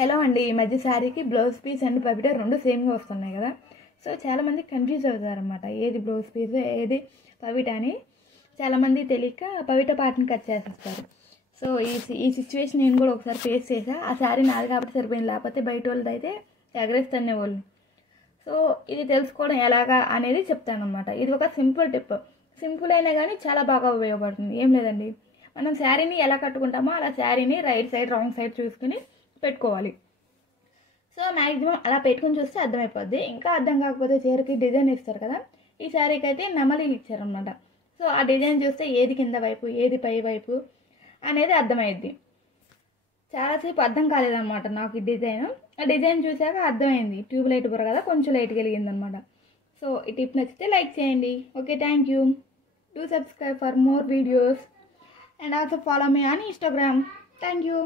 Hello అండి, ఈ మధ్య శారీకి బ్లౌజ్ పీస్ అండ్ పవిట రెండు సేమ్గా వస్తున్నాయి కదా. సో చాలామంది కన్ఫ్యూజ్ అవుతారనమాట, ఏది బ్లౌజ్ పీస్ ఏది పవిట అని. చాలామంది తెలియక పవిట పార్ట్ని కట్ చేసేస్తారు. సో ఈ సిచ్యువేషన్ నేను కూడా ఒకసారి ఫేస్ చేసా. ఆ శారీ నాది కాబట్టి సరిపోయింది, లేకపోతే బయట వాళ్ళది అయితే ఎగరేస్తానే వాళ్ళు. సో ఇది తెలుసుకోవడం ఎలాగా అనేది చెప్తానమాట. ఇది ఒక సింపుల్ టిప్. సింపుల్ అయినా కానీ చాలా బాగా ఉపయోగపడుతుంది. ఏం లేదండి, మనం శారీని ఎలా కట్టుకుంటామో అలా శారీని రైట్ సైడ్ రాంగ్ సైడ్ చూసుకుని పెట్టుకోవాలి. సో మ్యాక్సిమం అలా పెట్టుకుని చూస్తే అర్థమైపోద్ది. ఇంకా అర్థం కాకపోతే చీరకి డిజైన్ ఇస్తారు కదా, ఈ శారీకి అయితే నెమలీలు ఇచ్చారనమాట. సో ఆ డిజైన్ చూస్తే ఏది కింద వైపు ఏది పై వైపు అనేది అర్థమైద్ది. చాలాసేపు అర్థం కాలేదన్నమాట నాకు ఈ డిజైన్. ఆ డిజైన్ చూసాక అర్థమైంది, ట్యూబ్ లైట్ బుర్ర కదా, కొంచెం లైట్ కలిగిందనమాట. సో ఈ టిప్ నచ్చితే లైక్ చేయండి. Okay, thank you. Do subscribe for more videos and also follow me on Instagram. Thank you.